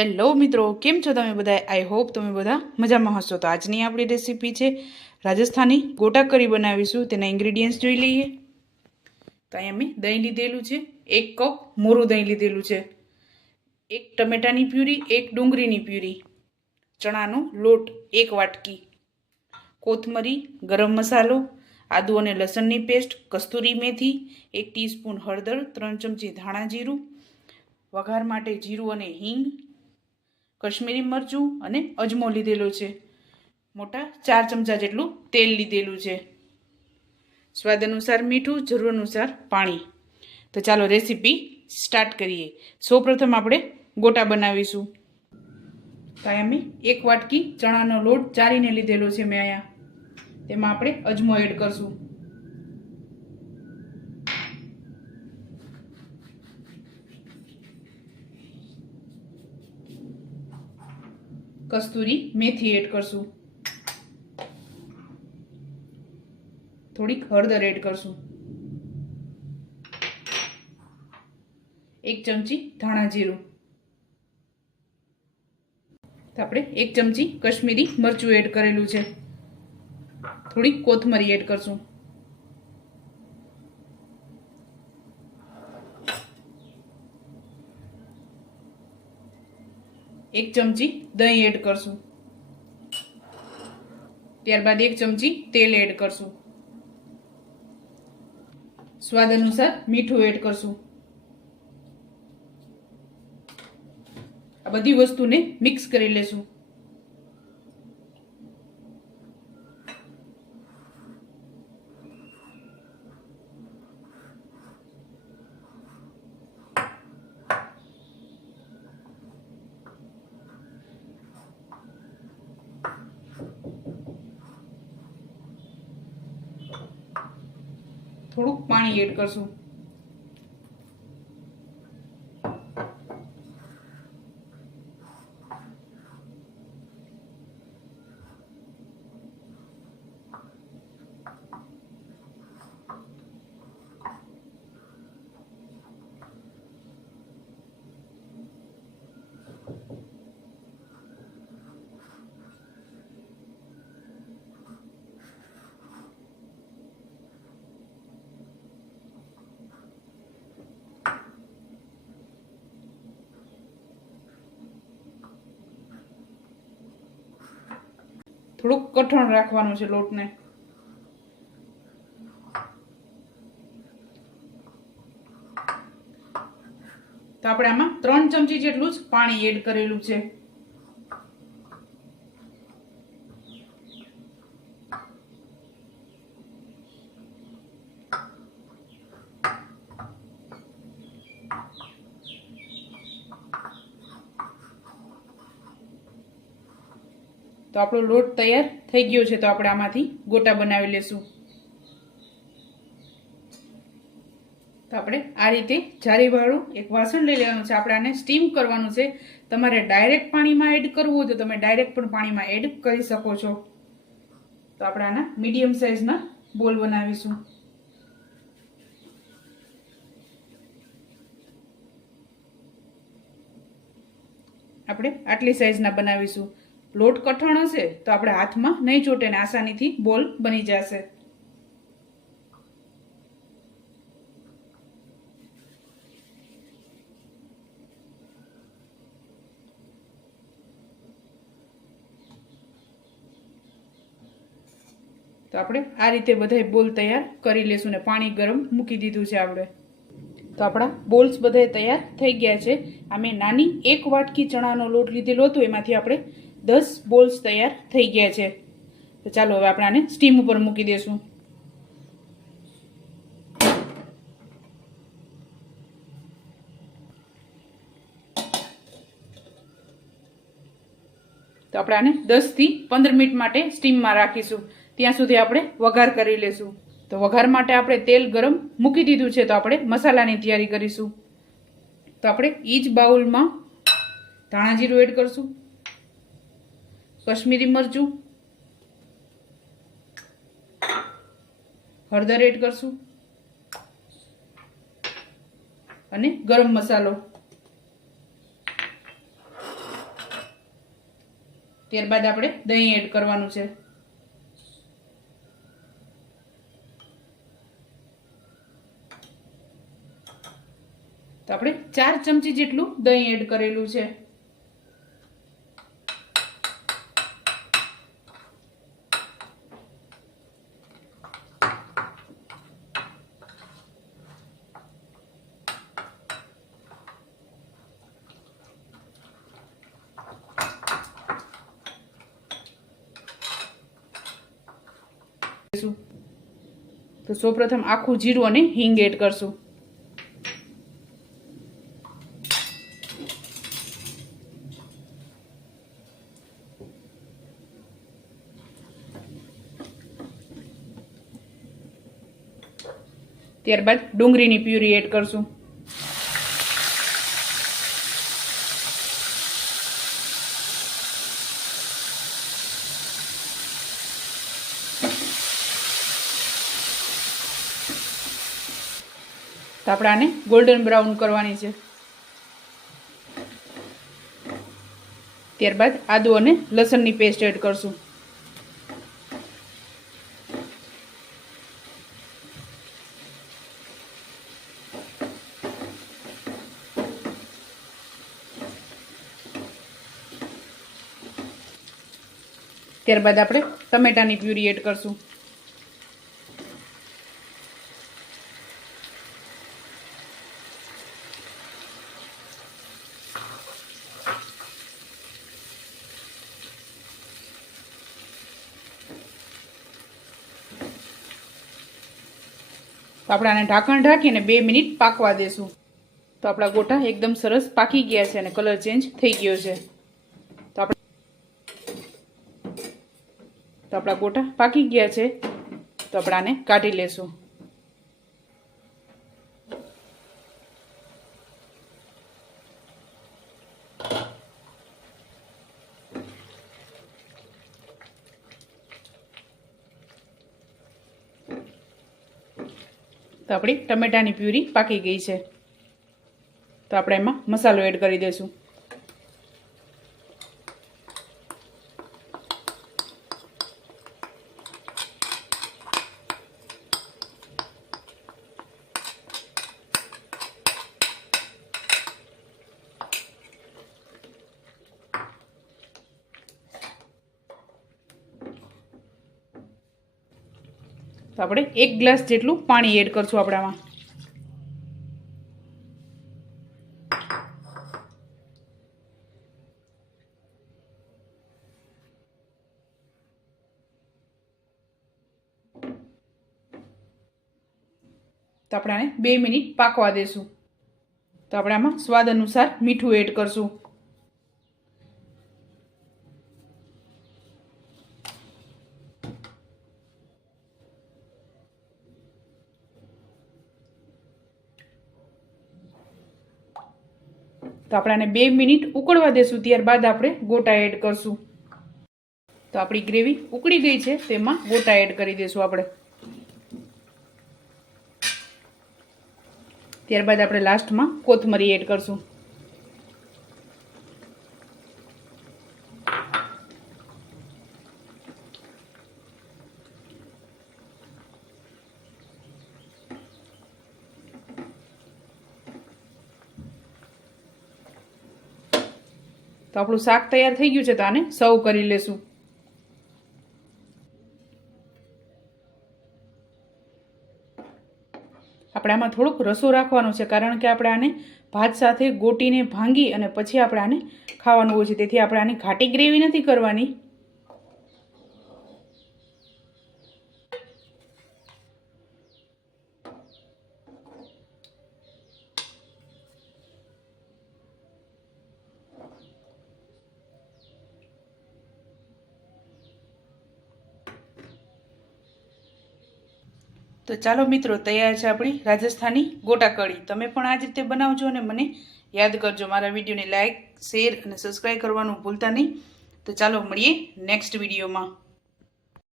Hello મિત્રો, કેમ છો તમે બધા? આઈ હોપ તમે બધા મજામાં હશો. તો આજની આપણી રેસીપી છે રાજસ્થાની ગોટા કરી બનાવીશું. તેના ઇન્ગ્રેડિયન્ટ્સ જોઈ લઈએ. તો અહીંયા મેં દહીં લીધેલું છે, 1 કપ મોરું દહીં લીધેલું છે, 1 ટમેટાની પ્યુરી, 1 ડુંગળીની પ્યુરી, ચણાનો લોટ 1 વાટકી, કોથમરી, ગરમ મસાલો, આદુ અને લસણની પેસ્ટ, કસ્તુરી મેથી, 1 ટીસ્પૂન હળદર, 3 ચમચી ધાણા જીરું, વઘાર માટે જીરું અને હિંગ, કશ્મીરી મરચું અને અજમો લીધેલો છે, મોટા 4 ચમચા જેટલું તેલ લીધેલું છે, સ્વાદ અનુસાર મીઠું, જરૂર અનુસાર પાણી. તો ચાલો રેસીપી સ્ટાર્ટ કરીએ. સૌપ્રથમ આપણે ગોટા બનાવીશું. તો અહીંયા મેં 1 વાટકી ચણાનો લોટ ચારીને લીધેલો છે મેં અહીંયા. તેમાં આપણે અજમો એડ કરશું. કસ્તુરી મેથી એડ કરશું. થોડીક હળદર એડ કરશું. 1 ચમચી ધાણા જીરું. તો આપણે 1 ચમચી કશ્મીરી મરચું એડ કરેલું છે. થોડીક કોથમરી એડ કરશું. એક ચમચી દહીં એડ કરશું. ત્યારબાદ 1 ચમચી તેલ એડ કરશું. સ્વાદ અનુસાર મીઠું એડ કરશું. આ બધી વસ્તુને મિક્સ કરી લેશું. થોડુંક પાણી એડ કરશું. થોડુંક કઠણ રાખવાનું છે લોટને. તો આપણે આમાં 3 ચમચી જેટલું જ પાણી એડ કરેલું છે. તો આપણો લોટ તૈયાર થઈ ગયો છે. તો આપણે આમાંથી ગોટા બનાવી લેશું. તો આપણે આ રીતે જારીવાળું એક વાસણ લઈ લેવાનું છે. આપણે આને સ્ટીમ કરવાનું છે. તમારે ડાયરેક્ટ પાણીમાં એડ કરવું હોય તો તમે ડાયરેક્ટ પણ પાણીમાં એડ કરી શકો છો. તો આપણે આના મીડિયમ સાઇઝના બોલ બનાવીશું. આપણે આટલી સાઇઝના બનાવીશું. લોટ કઠણ હશે તો આપણે હાથમાં નહીં ચોટે ને આસાનીથી બોલ બની જશે. તો આપણે આ રીતે બધા બોલ તૈયાર કરી લેશું ને પાણી ગરમ મૂકી દીધું છે આપણે. તો આપણા બોલ્સ બધા તૈયાર થઈ ગયા છે. અમે નાની 1 વાટકી ચણાનો લોટ લીધેલો હતો, એમાંથી આપણે 10 બોલ્સ તૈયાર થઈ ગયા છે. તો ચાલો હવે આપણે આને સ્ટીમ ઉપર મૂકી દઈશું. તો આપણે આને 10 થી 15 મિનિટ માટે સ્ટીમમાં રાખીશું. ત્યાં સુધી આપણે વઘાર કરી લેશું. તો વઘાર માટે આપણે તેલ ગરમ મૂકી દીધું છે. તો આપણે મસાલાની તૈયારી કરીશું. તો આપણે ઈ જ બાઉલમાં ધાણા જીરું એડ કરશું, કશ્મીરી મરચું, હળદર એડ કરશું અને ગરમ મસાલો. ત્યારબાદ આપણે દહીં એડ કરવાનું છે. તો આપણે 4 ચમચી જેટલું દહીં એડ કરેલું છે. તો સૌપ્રથમ આખું જીરું અને હિંગ એડ કરશું. ત્યારબાદ ડુંગળીની પ્યુરી એડ કરશું. તો આપણે આને ગોલ્ડન બ્રાઉન કરવાની છે. ત્યારબાદ આદુ અને લસણની પેસ્ટ એડ કરશું. ત્યારબાદ આપણે ટમેટાની પ્યુરી એડ કરશું. તો આપણે આને ઢાંકણ ઢાંકીને 2 મિનિટ પાકવા દેશું. તો આપણા ગોટા એકદમ સરસ પાકી ગયા છે અને કલર ચેન્જ થઈ ગયો છે. તો આપણા ગોટા પાકી ગયા છે. તો આપણે આને કાઢી લેશું. તો આપણી ટમેટાની પ્યુરી પાકી ગઈ છે. તો આપણે એમાં મસાલો એડ કરી દઈશું. તો આપણે 1 ગ્લાસ જેટલું પાણી એડ કરશું આપણામાં. તો આપણે આને 2 મિનિટ પાકવા દેશું. તો આપણે આમાં સ્વાદ અનુસાર મીઠું એડ કરશું. તો આપણે આને 2 મિનિટ ઉકળવા દેશું. ત્યારબાદ આપણે ગોટા એડ કરશું. તો આપણી ગ્રેવી ઉકળી ગઈ છે. તેમાં ગોટા એડ કરી દઈશું આપણે. ત્યારબાદ આપણે લાસ્ટમાં કોથમરી એડ કરશું. તો આપણું શાક તૈયાર થઈ ગયું છે. તો આને સર્વ કરી લેશું. આપણે આમાં થોડુંક રસો રાખવાનો છે, કારણ કે આપણે આને ભાત સાથે ગોટીને ભાંગી અને પછી આપણે આને ખાવાનું હોય છે. તેથી આપણે આની ઘાટી ગ્રેવી નથી કરવાની. તો ચાલો મિત્રો, તૈયાર છે આપણી રાજસ્થાની ગોટા કઢી. તમે પણ આ જ રીતે બનાવજો અને મને યાદ કરજો. મારા વિડીયોને લાઇક, શેર અને સબસ્ક્રાઈબ કરવાનું ભૂલતા નહીં. તો ચાલો મળીએ નેક્સ્ટ વિડીયોમાં.